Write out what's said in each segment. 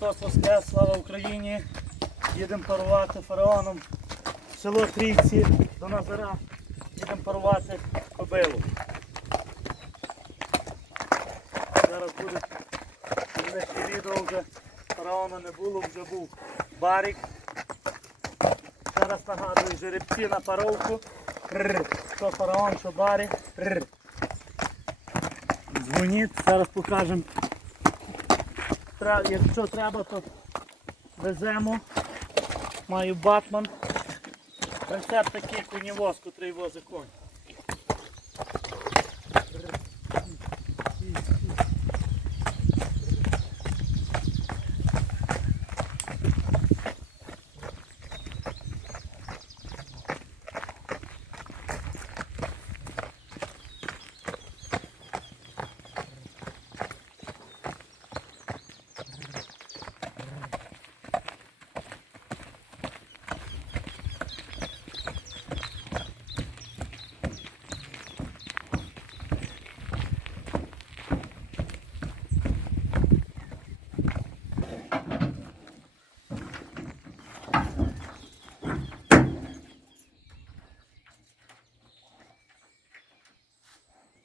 Христос Воскрес, слава Україні! Їдемо парувати фараоном в село Трійці до Назара. Їдемо парувати кобилу. Зараз буде ще відео вже фараона не було, вже був барік. Зараз нагадую, жеребці на паровку. Що фараон, що барік. Дзвоніть, зараз покажемо. Якщо треба, то веземо. Маю батман. Рецепт такий конівоз, котрий возить конь.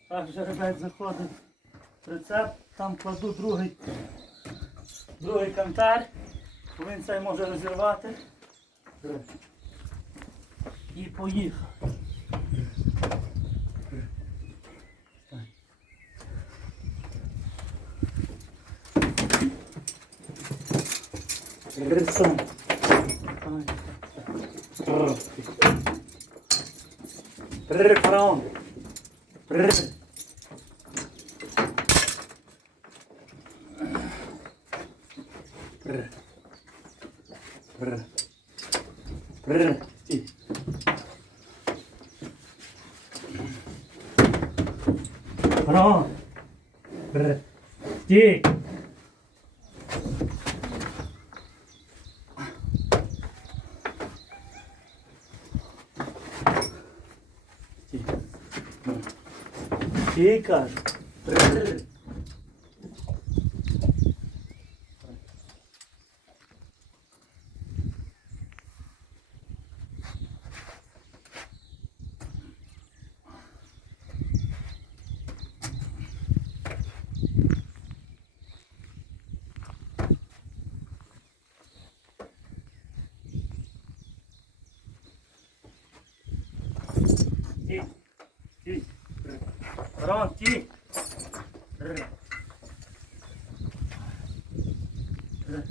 Так, жеребець заходить в рецепт, там кладу другий, другий кантар, він цей може розірвати. І поїхав. Прррр, фараон. Bravo. Brr. Dik. Dik. Dik. Dik. Прррр. Стій. Стій. Рон, стій. Р. Р.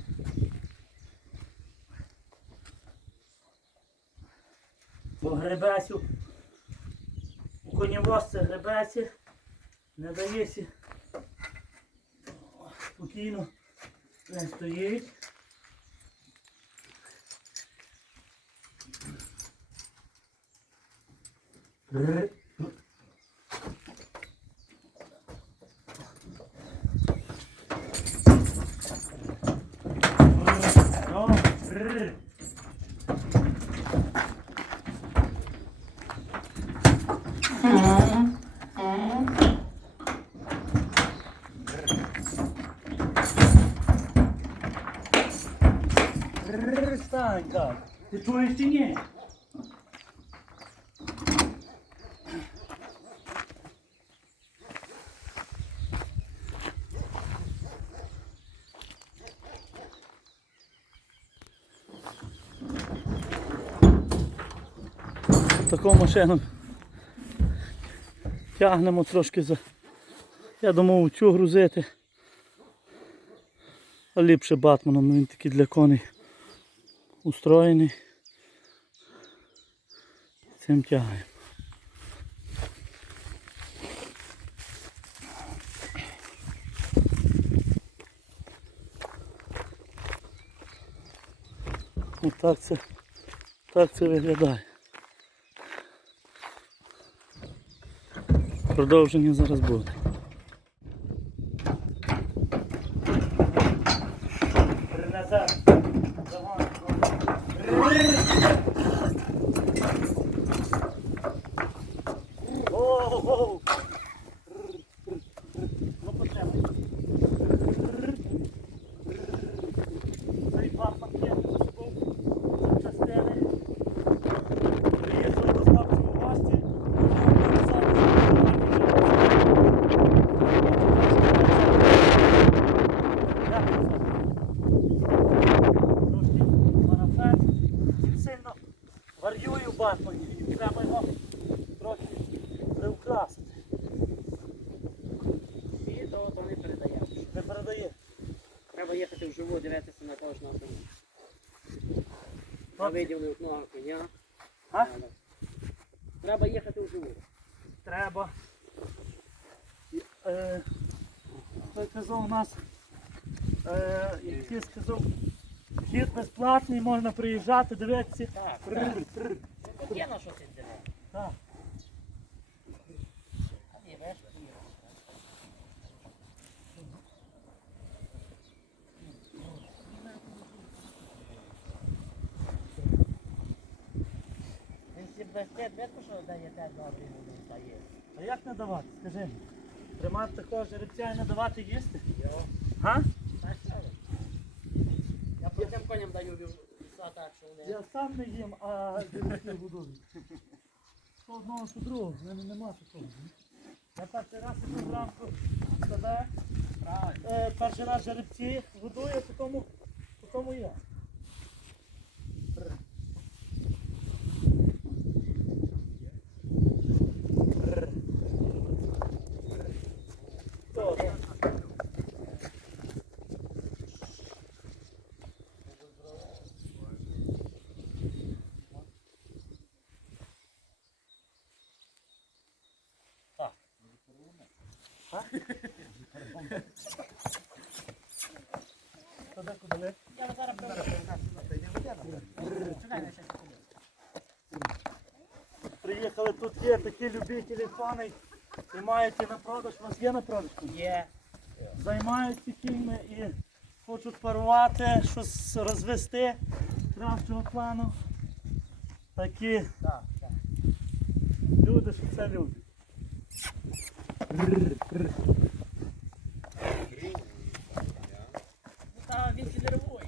Бо гребесю. У конівозці гребесі. Не дається. Спокійно. Не стоїть. Р. Рон, р. Р, Санька, ти чуєш чи ні? Таку машину тягнемо трошки за. Я думав цю грузити. А ліпше батманом, він такий для коней устроєний. Цим тягаємо. Отак це, так це виглядає. Продовження зараз буде. Назад. О-о-о! Ну, потримай. було дивитися на кожного коня. Я нога одного коня. А? Треба їхати в живу. Треба. Е, той казав у нас, е, який сказав, вхід безплатний, можна приїжджати, дивитися. Так. Тут є на що ти дивитися. Так. Видно, що стає. А як не давати, скажи мені? Тримати такого жеребця і не давати їсти? Йо. Га? Так, що? Я по тим коням даю віса так, що вони... Я сам не їм, а жеребців годую. Що одного, що другого, в мене нема такого. Я перший раз іду зранку себе, е, перший раз жеребці годую. Добре. Так. Куди, куди? Я зараз Чекай, я ще секунду. Приїхали, тут є такі любителі коней. І мають і на продаж, у вас є на продаж? Є. Займаються кіньми і хочуть парувати, щось розвести кращого плану. Такі Так, так. люди, що це люблять. Ну, Та він нервує.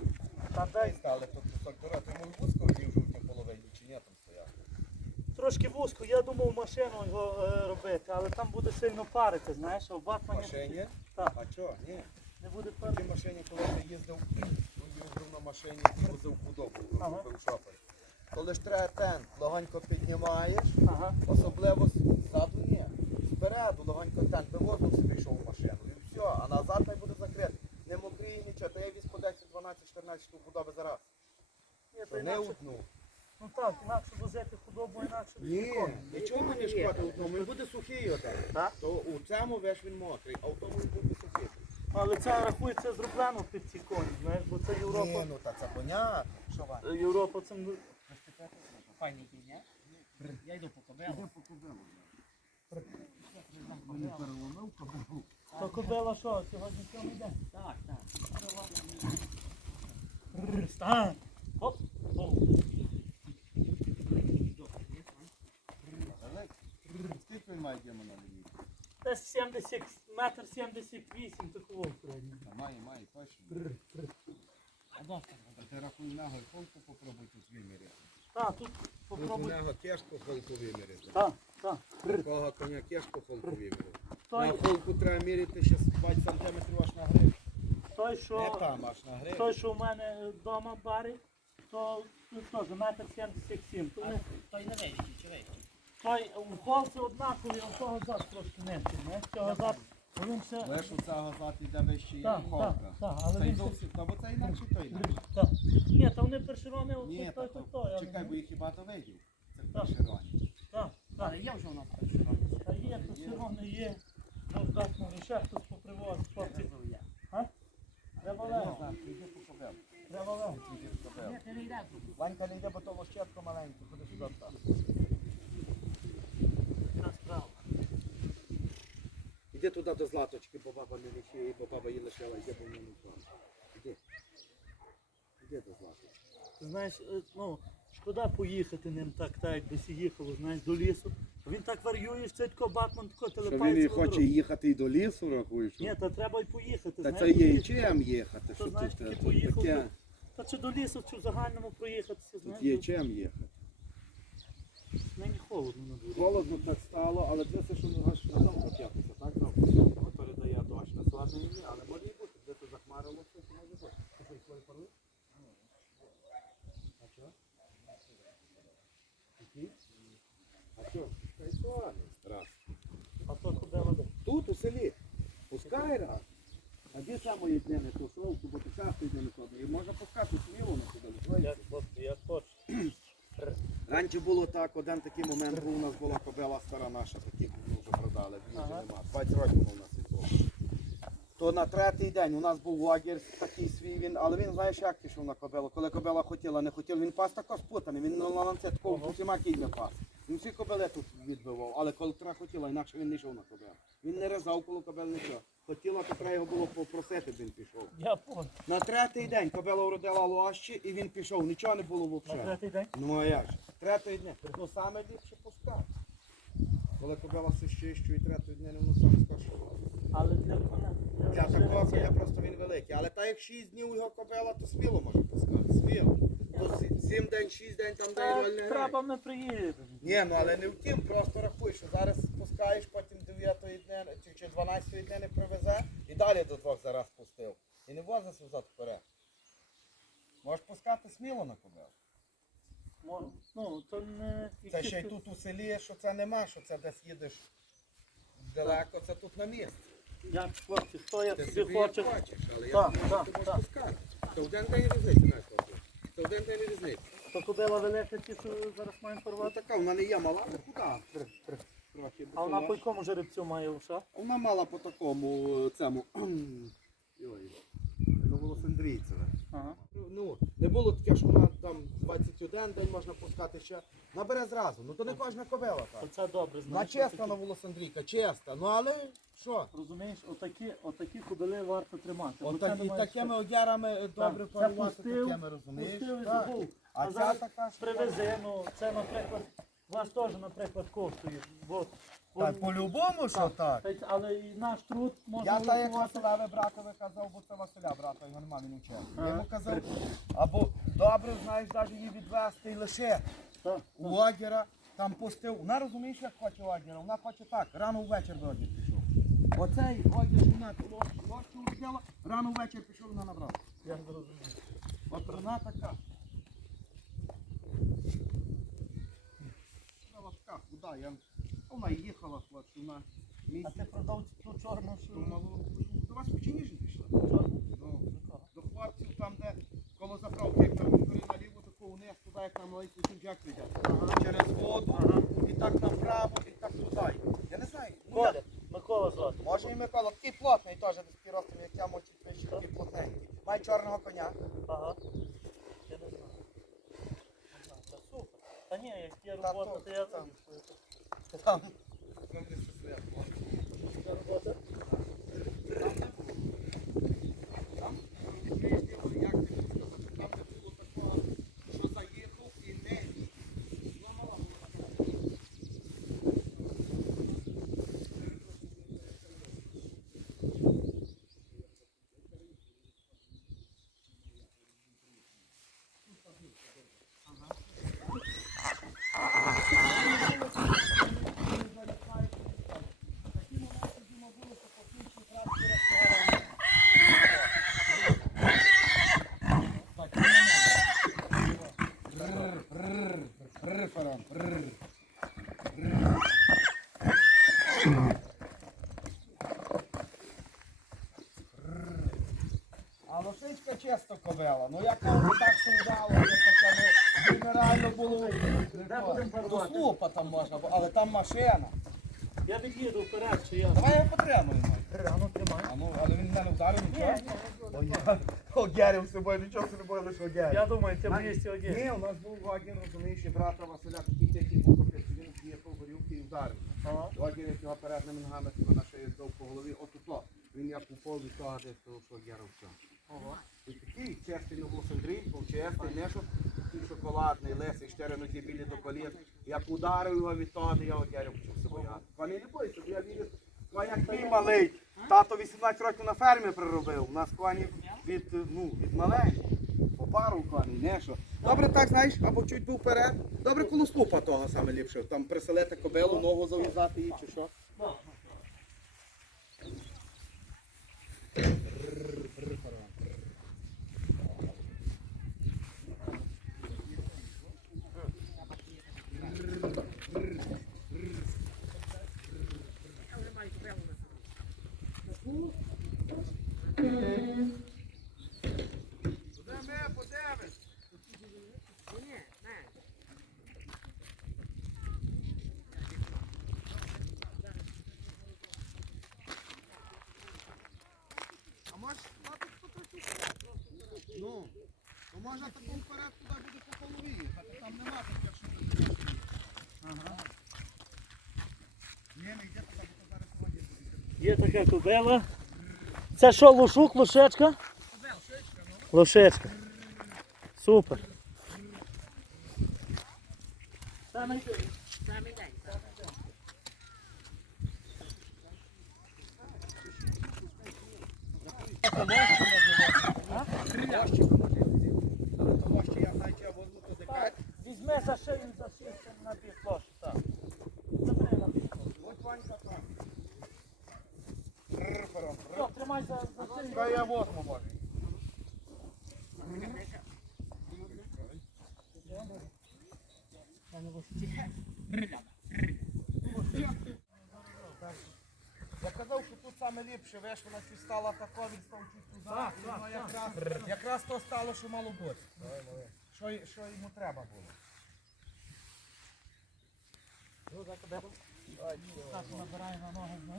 Та дай стали тут кусок. Ти мов вузько в жовтій половині чи ні там стояв? Трошки вузько, я думав машину його е, робити, але там буде сильно парити, знаєш, а в В Батмані машині? Так. А чого? Ні. не буде В парити. тій машині, коли ти їздив, їздив на машині і возив худобу, Ага. робив шофер. Коли ж треба тент, легонько піднімаєш, Ага. особливо ззаду ні. Спереду легонько тент, би воздух собі йшов в машину. І все, а назад не буде закритий. Не мокріє нічого, то я віз по 10, 12, 14 штук худоби зараз. Ні, То не інакше, одну. ну так, інакше возити худобу, інакше Ні, коні. нічого не шкода в він буде сухий отак. То у цьому веш він мокрий, а в тому він буде сухий. Але це рахується зроблено під ці коні, знаєш, бо це Європа. Ні, ну та це поня. Що вам? Е, Європа це Файний кінь? Я йду по кобелу. то кобила що, сьогодні сьомий день. Так, так. Стань! Оп, оп. Скільки він має діма на лінії? Десь 70, метр 78 такого середнього. Має, має, точно. А. Ти рахуй нього холку попробуй тут виміряти. Так, тут Тут у попробуй. нього кешку холку виміряти. Так, так. Кого коня кешку холку виміряти. Той, На холку треба міряти ще 20 см аж на гриб. той, Не що, там аж на гриб. той, що у мене вдома барить, то тут теж метр 77. То не- Той не вийшов, чи вийшов? Той у холці однаковий, а того зад трошки нижче. знаєш, Цього зад, бо він ще... Лиш у цього зад іде вище Так, і так, холка. так, але Та й він ще... зовсім, та бо це інакше, то інакше. Так. Ні, та вони першерони, Ні, той, той, та той, то- той. чекай, бо їх хіба то видів. Це Так. першероні. Так, так. Але є вже у нас першероні. Та є, то сирони є. Ну, так, може, ще хтось попривозить, хлопці. А? Треба Не іди по. Треба лево. Іди не. Ванька не йде, бо то лощетко маленьке, ходи сюди так. Та справа. Іди туди до златочки, бо баба не лишила, бо баба її лишила, йде, бо вона не плаче. Іди. Іди до златочки. Ти знаєш, е, ну, шкода поїхати ним так, так, як десь їхало, знаєш, до лісу. Він так варює, що цей Батман тако Що він і телепається. хоче їхати і до лісу, рахуєш? Ні, та треба й поїхати. Та знаєш, це є і чим їхати, То, що знаєш, тут, таки е, тут поїхав, таке, Та чи до лісу, чи в загальному проїхатися, тут знаєш. є чим їхати. Нині холодно на дворі. Холодно так стало, але це все, що не аж на замку п'ятися, так? От передає дощ на ні, але може і бути, де це захмарило, це може бути. Ти що, свої парли? А що? Які? А що? Соні, страшно. А то куди води? Тут, у селі. Пускай раз. А де це мої дні не пішов, суботу часто йде не. І можна пускати сміло на як хочеш. Раніше було так, один такий момент був, у нас була кобила стара наша, таких ми вже продали, вже Ага. нема. 20 років у нас і було. То на третій день у нас був лагер такий свій, він, але він знаєш як пішов на кобилу. Коли кобила хотіла, не хотіла, він пас тако спутаний, він на ланце такого усіма кіньми пас. Він всі кобеле тут відбивав, але коли хотіла, інакше він не йшов на кобилу. Він не резав коло кобел нічого. Хотіла, то треба його було попросити, він пішов. Я понял. На третій день кобела вродила лощі і він пішов, нічого не було На взагалі. третій день? Ну а як же? Третій день. Ну саме ліпше пускати. Коли кобела все ще і третій день, воно саме скорше. Але для коня. Для такого коня просто він великий. Але так як 6 днів його кобила, то сміло може пускати. Сміло. То 7 день, 6 день там де Та роль не. Треба не приїде. Ні, ну але не в тім, просто рахуй, що зараз пускаєш, потім 9 дня чи, чи 12 дня не привезе і далі до двох зараз пустив. І не возиться взад вперед. Можеш пускати сміло на кобилу. Ну, то не... Це ще й тут у селі, що це нема, що це десь їдеш далеко, це тут на місці. Як хлопці, хто я Ти собі собі хоче. хочеш, але Так, я так, що ти так. То Це один день різниці, на хлопці. То один день різниці. То кобила велика, ті, що зараз маємо Ну порвати. така, вона не є мала, але куди? Трохи. А вона по якому жеребцю має уша? Вона мала по такому е, цьому. Ой, ну волосиндрійцеве. Ага. Ну, не було таке, що вона там 21 день можна пускати ще. Набере зразу. Ну то не кожна кобила так. Оце добре, На знаєш. честа на волосиндрійка, честа. Ну але що? Розумієш, отакі, отакі кобили варто тримати. бо От це так, і немає такими що. одярами е, добре Так, це парувати, пустив, такими розумієш. Пустив і Так. забув. А А ця зараз така привези, ну це, наприклад, вас теж, наприклад, коштує. Бо- Так, по-любому, що так. Та й- Але і наш труд може Я так як врахувати. Василеве братове казав, бо це Василя, брата, його нема, він учив. Я йому казав, або добре знаєш, навіть її відвести і лише у лагера, там пустив. Вона розумієш, як хоче лагера, вона хоче так, рано ввечір до лагер пішов. Оцей лагер, вона ложку уродила, рано ввечір пішов, вона набрала. я зрозумів. От вона така. Вона така худа, я... Вона їхала, хлопці, вона А ти продав ту чорну, що. До вас печеніжні пішла. чорну? Ну, до хлопців там, де коло заправки, як там гори наліво, тако вниз, туди, як там маленький сінджак йде. Через воду, і так направо, і так туди. Я не знаю. ну, Коля, Микола звати. Може і Микола, такий плотний теж, десь такий ростом, як я, може трішки такий плотненький. Має чорного коня. Ага. Я не знаю. Не знаю, Та супер. Та ні, як є Та робота, то- то я там. знаю. Там. Є робота. Там, розумієш, діло, як ти сказав, там не було такого, що заїхав і не їхав. Зламала була така. Рифером. А лошицька Ну як там так судало, що таке, ну, генерально було. До слупа там можна, було, але там машина. Я від'їду вперед, чи я. Давай я потримаю. А ну тримай. А ну, але він мене вдарив нічого. огярив з собою, нічого собі було лише огярив. Я думаю, ти місці один. Ні, у нас був Вагін, розумієш, і брата Василя такий тихий був капець, він з'їхав горілки і вдарив. Як його передними ногами на шиї здав по голові, от то. Він як упав від того, десь того, що огярив все. Такий чистий на Андрій, був чистий, не що такий шоколадний, лисий, чотири ноги білі до колін. Як ударив його від того, я огярив почав себе бояти. Пані не бойся, бо я вірю, як ти малий. Тато 18 років на фермі приробив. У нас коні від, ну, від маленьких. По пару коней, не що. Добре так, знаєш, або чуть був вперед. Добре коло слупа того саме ліпше. Там приселити кобилу, ногу зав'язати її чи що. Ну, Будемо, подивись. Ні, не. А можеш стати потрохи? Ну, то можна таким вперед туди буде по полові їхати, там нема таких, що ти Ага. Ні, не йде туди, бо зараз воді буде. Є така кобила. Це що, лошук, лошечка? Лошечка. Супер. Самий день. Самий день. Але того, що я знаю, чи я возьму туди кать. Візьме за шию, за шию на бік. Так. Забери на бік. Ось Ванька там. Все, тримай за, за шию. Хай я возьму, може. Я казав, що тут саме ліпше, веш, вона чуть стала тако, він став чуть туди. Так, так, якраз, якраз то стало, що мало бути. Що, що йому треба було. Так, набирай на ногу. знаєш.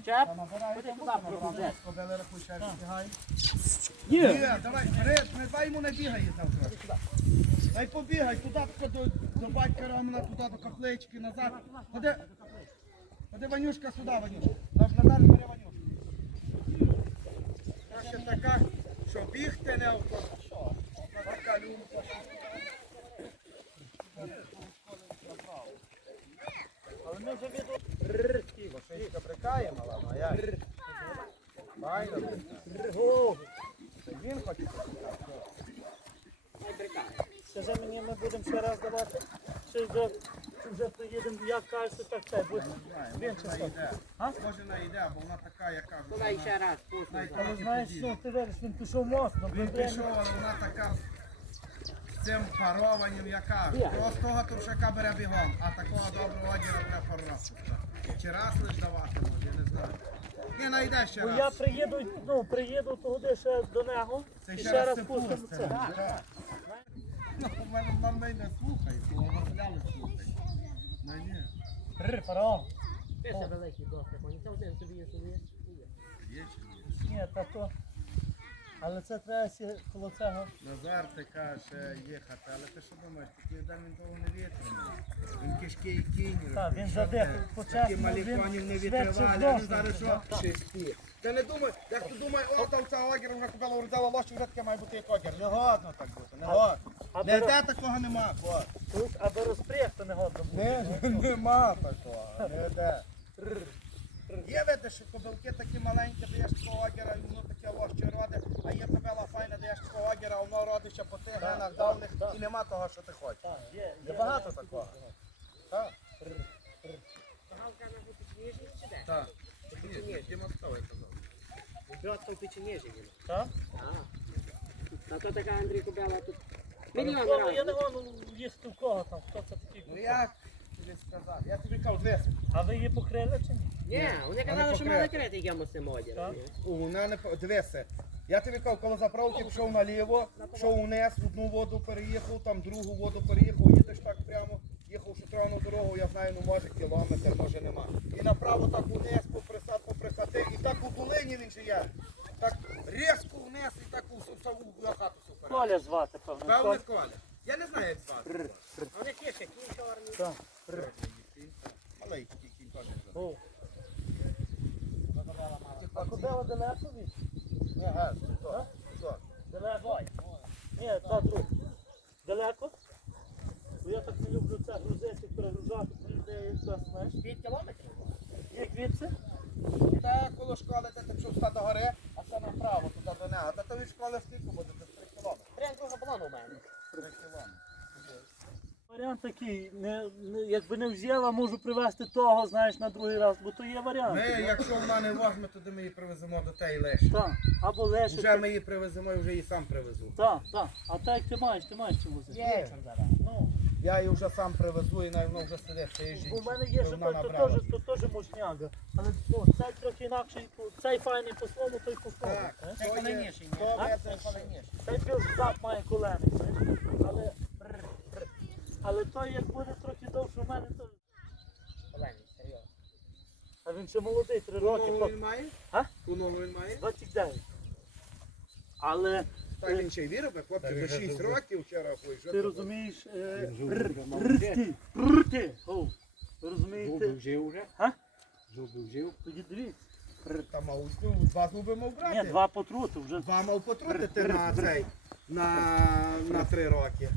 Чеп. Ходи туди, кобили рахуй, ще встигай. Є. Ні, давай, вперед, не дай йому не бігає завтра. Дай побігай, туди тако до, до батька Романа, туди до каплички, назад. Ходи, ходи Ванюшка сюди, Ванюшка. Наш Назар бере Ванюшку. Краще така, що бігти не авто. Така люмка. Але ми вже від Шишка брикає, мала моя. Файно. Він хоче. Скажи мені, ми будемо ще раз давати. Чи вже, чи вже приїдемо, як кажете, так це буде. Він чи що? А? Може вона йде, бо вона така, яка. Туди ще раз, Але знаєш, що ти видиш, він пішов моцно. Він пішов, але вона така цим парованням, яка. Простого туршака бере бігом, а такого доброго одіра треба пару раз. Чи раз лиш давати може, я не знаю. Ні, найде ще Бо я раз. приїду, ну, приїду туди ще до нього Це і ще ще раз це пустимо пусте. це. Так. Ну, в мене нам не слухай, бо розмовляли слухай. Ну ні. Ри, фараон. Пися великий досить, це один собі є собі. Є чи ні? Ні, та то. Але це треба сі коло цього. Назар ти кажеш їхати, але ти що думаєш, такий день він того не витримає. Він кишки і кінь. Так, він задих почесно, Такі малі конів не відривали, а він зараз що? Шесті. Ти не думай, як ти думаєш, о, там ця огір, вона купила уродила лоші, вже таке має бути як огір. Не годно так бути, не годно. А Не де такого нема, бо. тут, а до розпрягти не годно буде. Не, нема такого, не де. Є видиш, що кобилки такі маленькі, даєш такого огіра, і воно таке лоще роде, а є кобила файна, даєш такого огіра, а воно родить ще по тих генах давних, і нема того, що ти хочеш. Так, є, Є є. багато такого. Так. Галка на бути ніжність чи де? Так. Ні, сказав, я казав. Брат той печеніжі він. Так? А. А то така Андрій Кубела тут. Мільйон кого- Я не разів. можу їсти в кого там, хто це такий. Ну як сказати? Я тобі кажу, дивись. А ви її покрили чи ні? Ні, вони казали, що покрити. мали крити якимось цим одягом. Вона не по- дивися. Я тобі кажу, коли заправки пішов наліво, пішов униз, одну воду переїхав, там другу воду переїхав, їдеш так прямо, їхав шутрану дорогу, я знаю, ну може кілометр, може нема. І направо так униз, по присад, по прихати, і так у долині він же є. Так різко вниз і так у хату суперед. Коля звати, певно. Певне Коля. Я не знаю, як звати. А вони ті ще кінь чорний. Так. Маленький кінь теж. О. А куди ви далеко від? Не, газ, тут. Далеко? Ні, та друг. Далеко? Бо я так не люблю це грузити, перегружати, людей якраз, знаєш. 5 кілометрів? Як відси? Та коло школи ти пішов сюди до гори, а це направо, туди до нього. Та тобі школи скільки буде? Десь 3 кілометри. Прям друга плану у мене. 3 кілометри. Варіант такий, не, не, якби не взяла, можу привезти того, знаєш, на другий раз, бо то є варіант. Ми, якщо вона не возьме, тоді ми її привеземо до теї леші. Так, або леші. Вже ми її привеземо і вже її сам привезу. Так, так. А так як ти маєш, ти маєш чим возити. Є. Ну, Я її вже сам привезу і навіть воно вже сидить, це є жінка. У мене є ще Вона набрала. теж, то теж мощняга. Але ну, цей трохи інакший, цей файний по слову, той по слову. Так. знаєш. Це коленіший, ні? А? Цей білзак має колени. Але, але той як буде трохи довше в мене, то... А він ще молодий, три роки, Кунову хлоп, він має? А? Кунову він має? 29. Але Так він ще й віробить, хлопці, вже 6 років ще рахує. ти розумієш, е, Він вже р- вже мав вже. ти, р- ти, о, Зуби розумієте? вже? А? Зуби вжив. Тоді дивіться. Та мав ну, два зуби мав брати. Ні, два потрути вже. Два мав потрутити на цей, на, на три роки.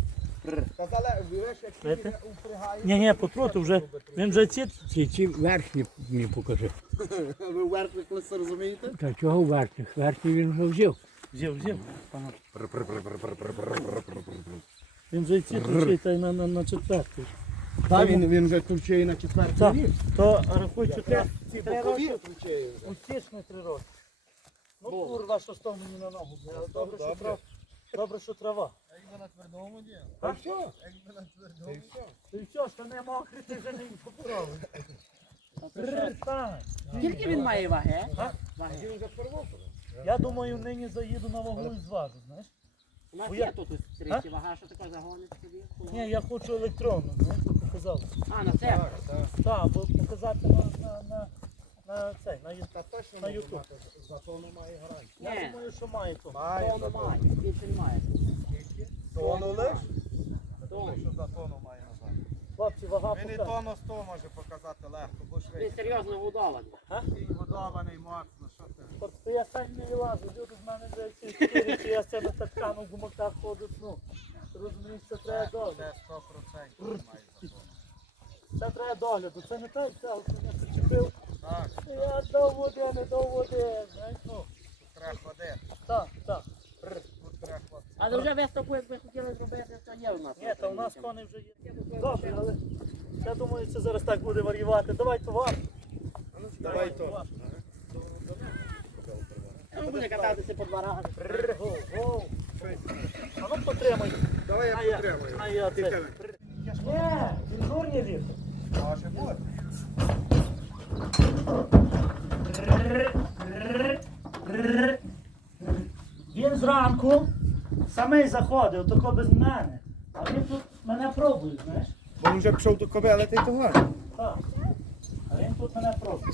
Та зале, віриш, як ти упрягаєш. Ні, ні, потрути вже. Він вже ці. Ці, ці верхні мені покажи. Ви вверх виклися, розумієте? Та чого верхніх? Верхні він вже взяв. Взяв, взяв. Він вже ці ключі та й на, на, на четвертий. Так, він, він вже ключей на четвертий Так, рік. то рахуй чотири. Ці Три бокові роки. ключеї вже. Утішно три роки. Ну курва, що став мені на ногу. але Добре, що Добре. трава. Добре, що трава. Та й все. Та й все. Ти що, що не мокрий, ти вже не. Так. Скільки він має ваги? А? а? Ваги. Він вже порвав. Я думаю, нині заїду на вагу і зважу, знаєш? У нас Бо є тут ось тричі вага, що таке загонить собі? Ні, я хочу електронну, знаєш, показав. А, на це? Так, так. Так, бо показати на, на, на, на цей, на ю- Та точно На може YouTube. мати, зато немає гарантії. Я Ні. думаю, що має то. Має Тону зато. має, більше немає. Тону лиш? Тону. Думаю, що за тону має. Хлопці, вага Він і покаже. тону 100 може показати легко, бо швидше. серйозно годований. Він годований моцно, що ти? От я сам не вилазу, люди з мене вже ці шкірі, чи я це на таткану в гумаках ходжу, ну, розумієш, це треба догляду. Це 100% має за. Це треба догляду, це не так, це мене причепив, Так, я до води, не до води, знаєш, ну, тут треба ходити, так, так. тут треба ходити. Але вже виставку, як ви хотіли зробити, то є у нас. Ні, та у нас коней вже є. Добре, але я думаю, це зараз так буде варіювати. Давай товар. Давай то. товар. Він буде кататися по два рази. А ну потримай. Давай я підтримую. а я це. Ні, він журні літ. Може бути. Він зранку самий заходив, тако без мене. А він тут мене пробує, знаєш? Бо він вже пішов до кобели, ти товар. Так. А він тут мене пробує.